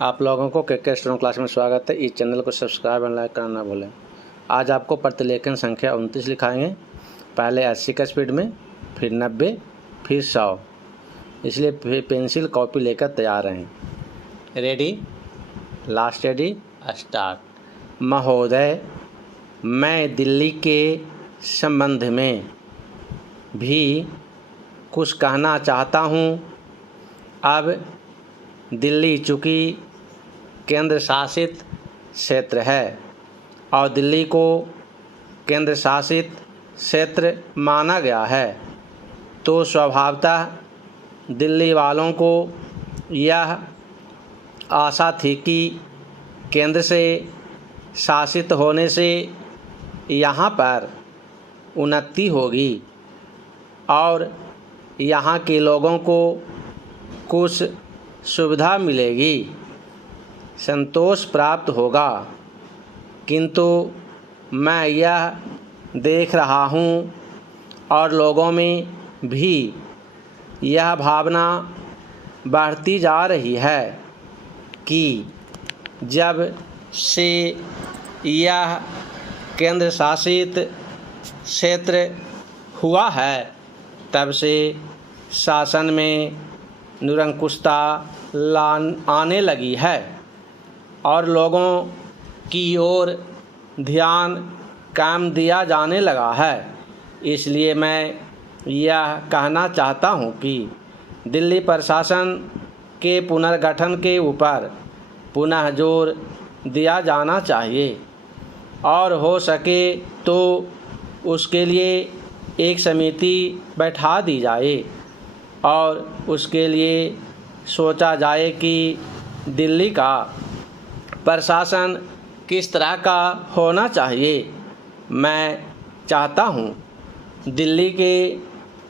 आप लोगों को के स्टूडेंट क्लास में स्वागत है। इस चैनल को सब्सक्राइब और लाइक करना ना भूलें। आज आपको प्रतिलेखन संख्या 29 लिखाएंगे। पहले 80 का स्पीड में, फिर 90, फिर 100। इसलिए पेंसिल कॉपी लेकर तैयार रहें। Ready, last ready, start. महोदय, मैं दिल्ली के संबंध में भी कुछ कहना चाहता हूँ। अब दिल्ली चूँकि केंद्र शासित क्षेत्र है और दिल्ली को केंद्र शासित क्षेत्र माना गया है, तो स्वभावतः दिल्ली वालों को यह आशा थी कि केंद्र से शासित होने से यहाँ पर उन्नति होगी और यहाँ के लोगों को कुछ सुविधा मिलेगी, संतोष प्राप्त होगा। किंतु मैं यह देख रहा हूँ और लोगों में भी यह भावना बढ़ती जा रही है कि जब से यह केंद्र शासित क्षेत्र हुआ है, तब से शासन में निरंकुशता आने लगी है और लोगों की ओर ध्यान कम दिया जाने लगा है। इसलिए मैं यह कहना चाहता हूँ कि दिल्ली प्रशासन के पुनर्गठन के ऊपर पुनः जोर दिया जाना चाहिए और हो सके तो उसके लिए एक समिति बैठा दी जाए और उसके लिए सोचा जाए कि दिल्ली का प्रशासन किस तरह का होना चाहिए। मैं चाहता हूँ दिल्ली के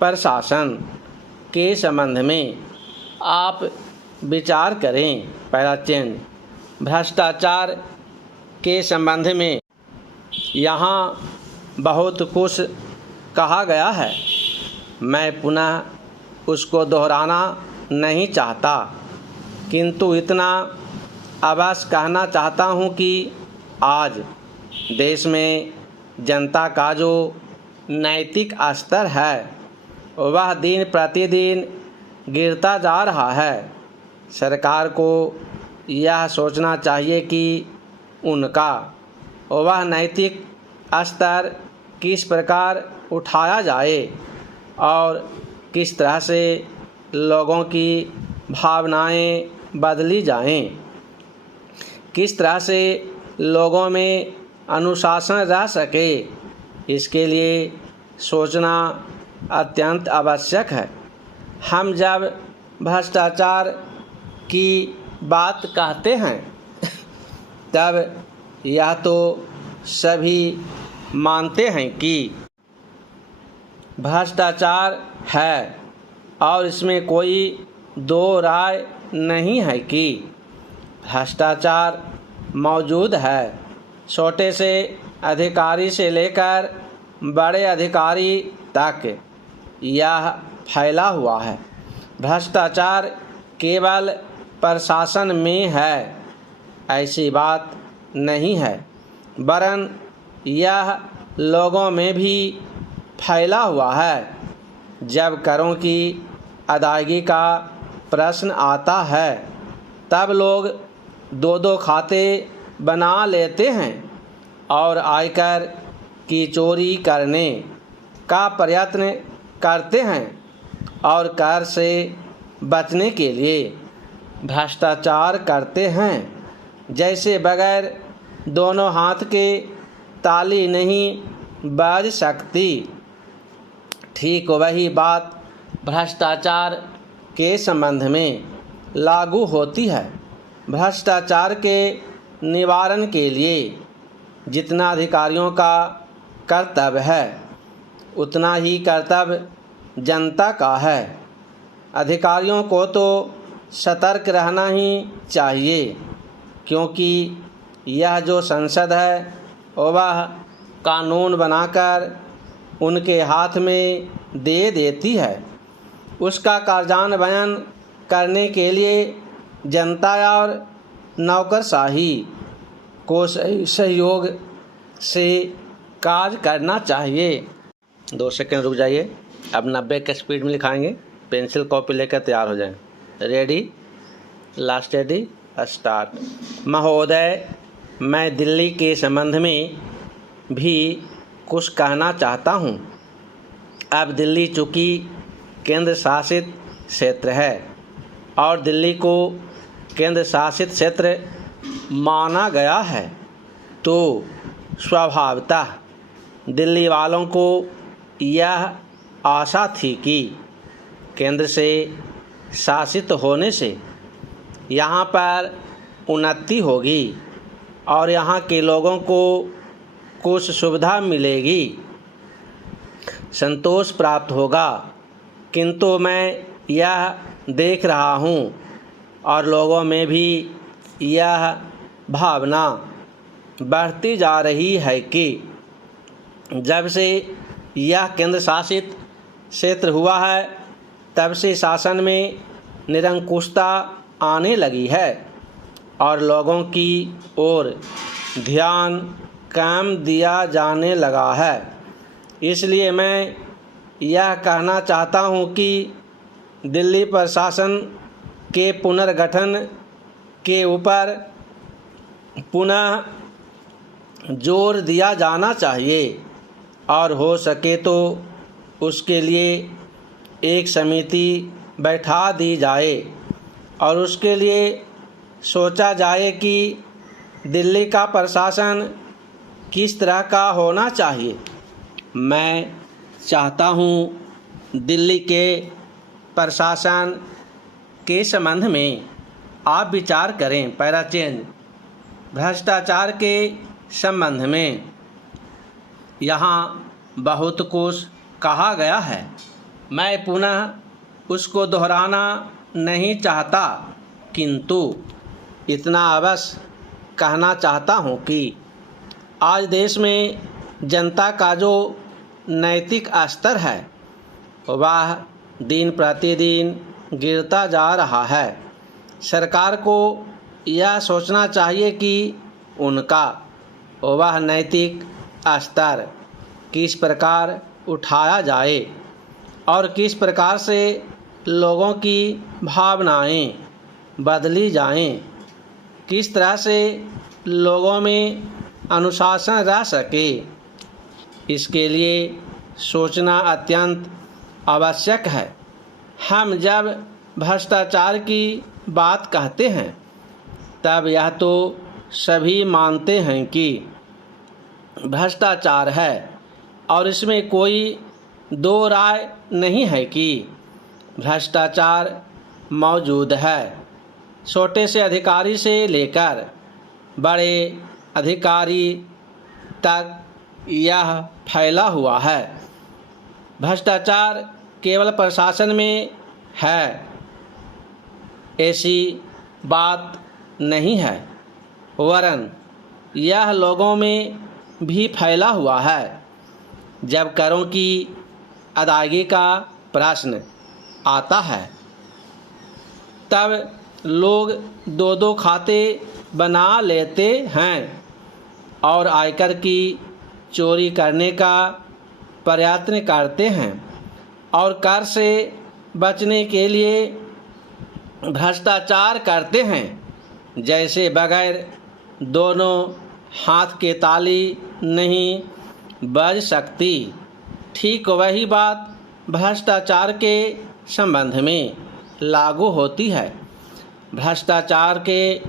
प्रशासन के संबंध में आप विचार करें। पहला चेंज, भ्रष्टाचार के संबंध में यहाँ बहुत कुछ कहा गया है, मैं पुनः उसको दोहराना नहीं चाहता, किंतु इतना अवश्य कहना चाहता हूँ कि आज देश में जनता का जो नैतिक स्तर है वह दिन प्रतिदिन गिरता जा रहा है। सरकार को यह सोचना चाहिए कि उनका वह नैतिक स्तर किस प्रकार उठाया जाए और किस तरह से लोगों की भावनाएं बदली जाएं, किस तरह से लोगों में अनुशासन रह सके, इसके लिए सोचना अत्यंत आवश्यक है। हम जब भ्रष्टाचार की बात कहते हैं तब यह तो सभी मानते हैं कि भ्रष्टाचार है और इसमें कोई दो राय नहीं है कि भ्रष्टाचार मौजूद है। छोटे से अधिकारी से लेकर बड़े अधिकारी तक यह फैला हुआ है। भ्रष्टाचार केवल प्रशासन में है ऐसी बात नहीं है, वरन यह लोगों में भी फैला हुआ है। जब करों की अदायगी का प्रश्न आता है तब लोग दो दो खाते बना लेते हैं और आयकर की चोरी करने का प्रयत्न करते हैं और कर से बचने के लिए भ्रष्टाचार करते हैं। जैसे बगैर दोनों हाथ के ताली नहीं बज सकती, ठीक वही बात भ्रष्टाचार के संबंध में लागू होती है। भ्रष्टाचार के निवारण के लिए जितना अधिकारियों का कर्तव्य है उतना ही कर्तव्य जनता का है। अधिकारियों को तो सतर्क रहना ही चाहिए, क्योंकि यह जो संसद है वह कानून बनाकर उनके हाथ में दे देती है। उसका कार्यान्वयन करने के लिए जनता और नौकरशाही को सहयोग से कार्य करना चाहिए। 2 सेकंड रुक जाइए। अब 90 के स्पीड में लिखाएंगे। पेंसिल कॉपी लेकर तैयार हो जाएं। Ready, last ready, start. महोदय, मैं दिल्ली के संबंध में भी कुछ कहना चाहता हूँ। अब दिल्ली चूँकि केंद्र शासित क्षेत्र है और दिल्ली को केंद्र शासित क्षेत्र माना गया है, तो स्वभावतः दिल्ली वालों को यह आशा थी कि केंद्र से शासित होने से यहाँ पर उन्नति होगी और यहाँ के लोगों को कुछ सुविधा मिलेगी, संतोष प्राप्त होगा। किंतु मैं यह देख रहा हूँ और लोगों में भी यह भावना बढ़ती जा रही है कि जब से यह केंद्र शासित क्षेत्र हुआ है तब से शासन में निरंकुशता आने लगी है और लोगों की ओर ध्यान कम दिया जाने लगा है। इसलिए मैं यह कहना चाहता हूँ कि दिल्ली प्रशासन के पुनर्गठन के ऊपर पुनः जोर दिया जाना चाहिए और हो सके तो उसके लिए एक समिति बैठा दी जाए और उसके लिए सोचा जाए कि दिल्ली का प्रशासन किस तरह का होना चाहिए। मैं चाहता हूँ दिल्ली के प्रशासन के संबंध में आप विचार करें। Para change. भ्रष्टाचार के संबंध में यहाँ बहुत कुछ कहा गया है। मैं पुनः उसको दोहराना नहीं चाहता, किंतु इतना अवश्य कहना चाहता हूँ कि आज देश में जनता का जो नैतिक स्तर है वह दिन प्रतिदिन गिरता जा रहा है। सरकार को यह सोचना चाहिए कि उनका वह नैतिक स्तर किस प्रकार उठाया जाए और किस प्रकार से लोगों की भावनाएं बदली जाएं, किस तरह से लोगों में अनुशासन रह सके। इसके लिए सोचना अत्यंत आवश्यक है। हम जब भ्रष्टाचार की बात कहते हैं तब यह तो सभी मानते हैं कि भ्रष्टाचार है और इसमें कोई दो राय नहीं है कि भ्रष्टाचार मौजूद है। छोटे से अधिकारी से लेकर बड़े अधिकारी तक यह फैला हुआ है। भ्रष्टाचार केवल प्रशासन में है ऐसी बात नहीं है, वरन यह लोगों में भी फैला हुआ है। जब करों की अदायगी का प्रश्न आता है तब लोग दो दो खाते बना लेते हैं और आयकर की चोरी करने का प्रयत्न करते हैं और कर से बचने के लिए भ्रष्टाचार करते हैं। जैसे बगैर दोनों हाथ के ताली नहीं बज सकती, ठीक वही बात भ्रष्टाचार के संबंध में लागू होती है। भ्रष्टाचार के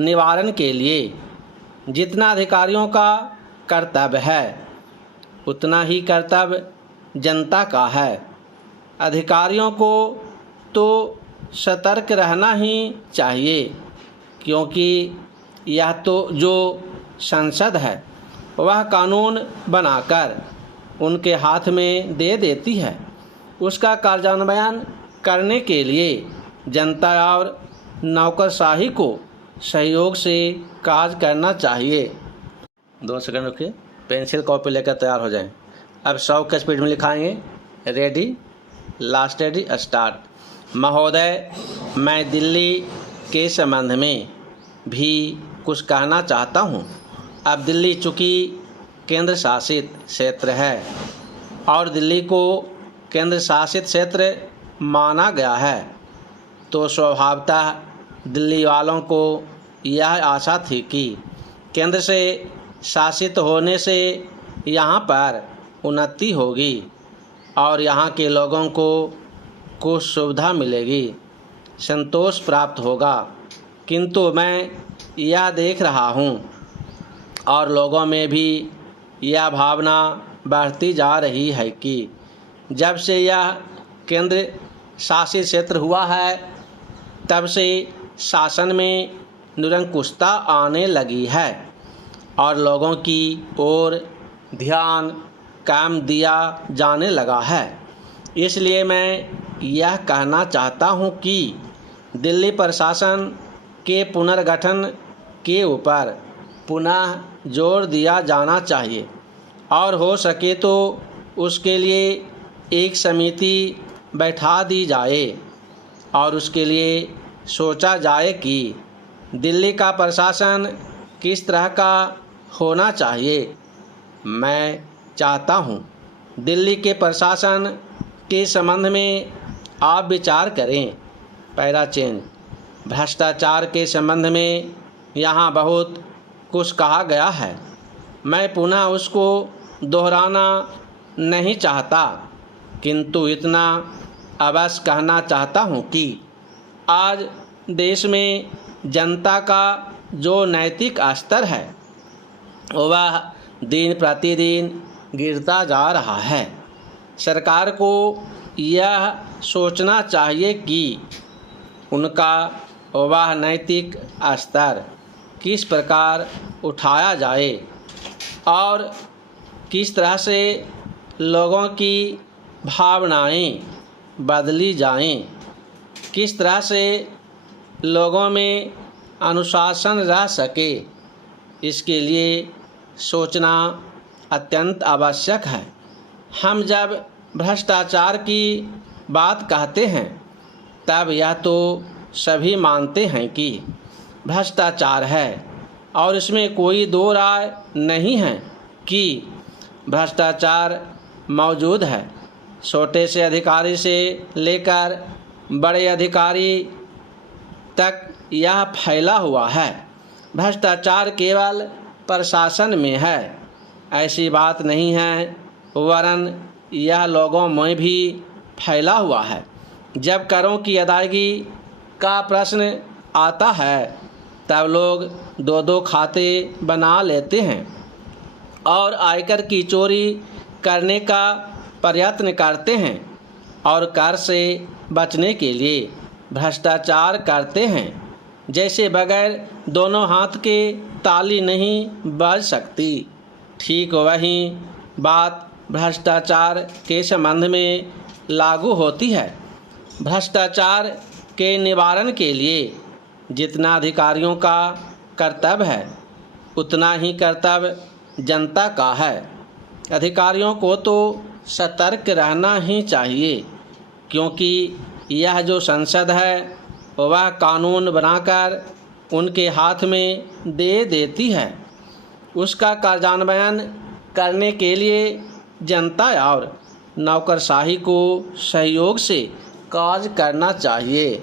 निवारण के लिए जितना अधिकारियों का कर्तव्य है उतना ही कर्तव्य जनता का है। अधिकारियों को तो सतर्क रहना ही चाहिए, क्योंकि यह तो जो संसद है वह कानून बनाकर उनके हाथ में दे देती है। उसका कार्यान्वयन करने के लिए जनता और नौकरशाही को सहयोग से कार्य करना चाहिए। 2 सेकंड रुकिए, पेंसिल कॉपी लेकर तैयार हो जाएं। अब 100 के स्पीड में लिखाएंगे। Ready, last ready, start. महोदय, मैं दिल्ली के संबंध में भी कुछ कहना चाहता हूँ। अब दिल्ली चूँकि केंद्र शासित क्षेत्र है और दिल्ली को केंद्र शासित क्षेत्र माना गया है, तो स्वभावतः दिल्ली वालों को यह आशा थी कि केंद्र से शासित होने से यहाँ पर उन्नति होगी और यहाँ के लोगों को कुछ सुविधा मिलेगी, संतोष प्राप्त होगा। किंतु मैं यह देख रहा हूँ और लोगों में भी यह भावना बढ़ती जा रही है कि जब से यह केंद्र शासित क्षेत्र हुआ है तब से शासन में निरंकुशता आने लगी है और लोगों की ओर ध्यान कम दिया जाने लगा है। इसलिए मैं यह कहना चाहता हूँ कि दिल्ली प्रशासन के पुनर्गठन के ऊपर पुनः जोर दिया जाना चाहिए और हो सके तो उसके लिए एक समिति बैठा दी जाए और उसके लिए सोचा जाए कि दिल्ली का प्रशासन किस तरह का होना चाहिए। मैं चाहता हूँ दिल्ली के प्रशासन के संबंध में आप विचार करें। Para change. भ्रष्टाचार के संबंध में यहाँ बहुत कुछ कहा गया है, मैं पुनः उसको दोहराना नहीं चाहता, किंतु इतना अवश्य कहना चाहता हूँ कि आज देश में जनता का जो नैतिक स्तर है वह दिन प्रतिदिन गिरता जा रहा है। सरकार को यह सोचना चाहिए कि उनका वह नैतिक स्तर किस प्रकार उठाया जाए और किस तरह से लोगों की भावनाएं बदली जाएं, किस तरह से लोगों में अनुशासन रह सके, इसके लिए सोचना अत्यंत आवश्यक है। हम जब भ्रष्टाचार की बात कहते हैं तब यह तो सभी मानते हैं कि भ्रष्टाचार है और इसमें कोई दो राय नहीं है कि भ्रष्टाचार मौजूद है। छोटे से अधिकारी से लेकर बड़े अधिकारी तक यह फैला हुआ है। भ्रष्टाचार केवल प्रशासन में है ऐसी बात नहीं है, वरन यह लोगों में भी फैला हुआ है। जब करों की अदायगी का प्रश्न आता है तब लोग दो दो खाते बना लेते हैं और आयकर की चोरी करने का प्रयत्न करते हैं और कर से बचने के लिए भ्रष्टाचार करते हैं। जैसे बगैर दोनों हाथ के ताली नहीं बज सकती, ठीक वही बात भ्रष्टाचार के संबंध में लागू होती है। भ्रष्टाचार के निवारण के लिए जितना अधिकारियों का कर्तव्य है उतना ही कर्तव्य जनता का है। अधिकारियों को तो सतर्क रहना ही चाहिए, क्योंकि यह जो संसद है वह कानून बनाकर उनके हाथ में दे देती है। उसका कार्यान्वयन करने के लिए जनता और नौकरशाही को सहयोग से कार्य करना चाहिए।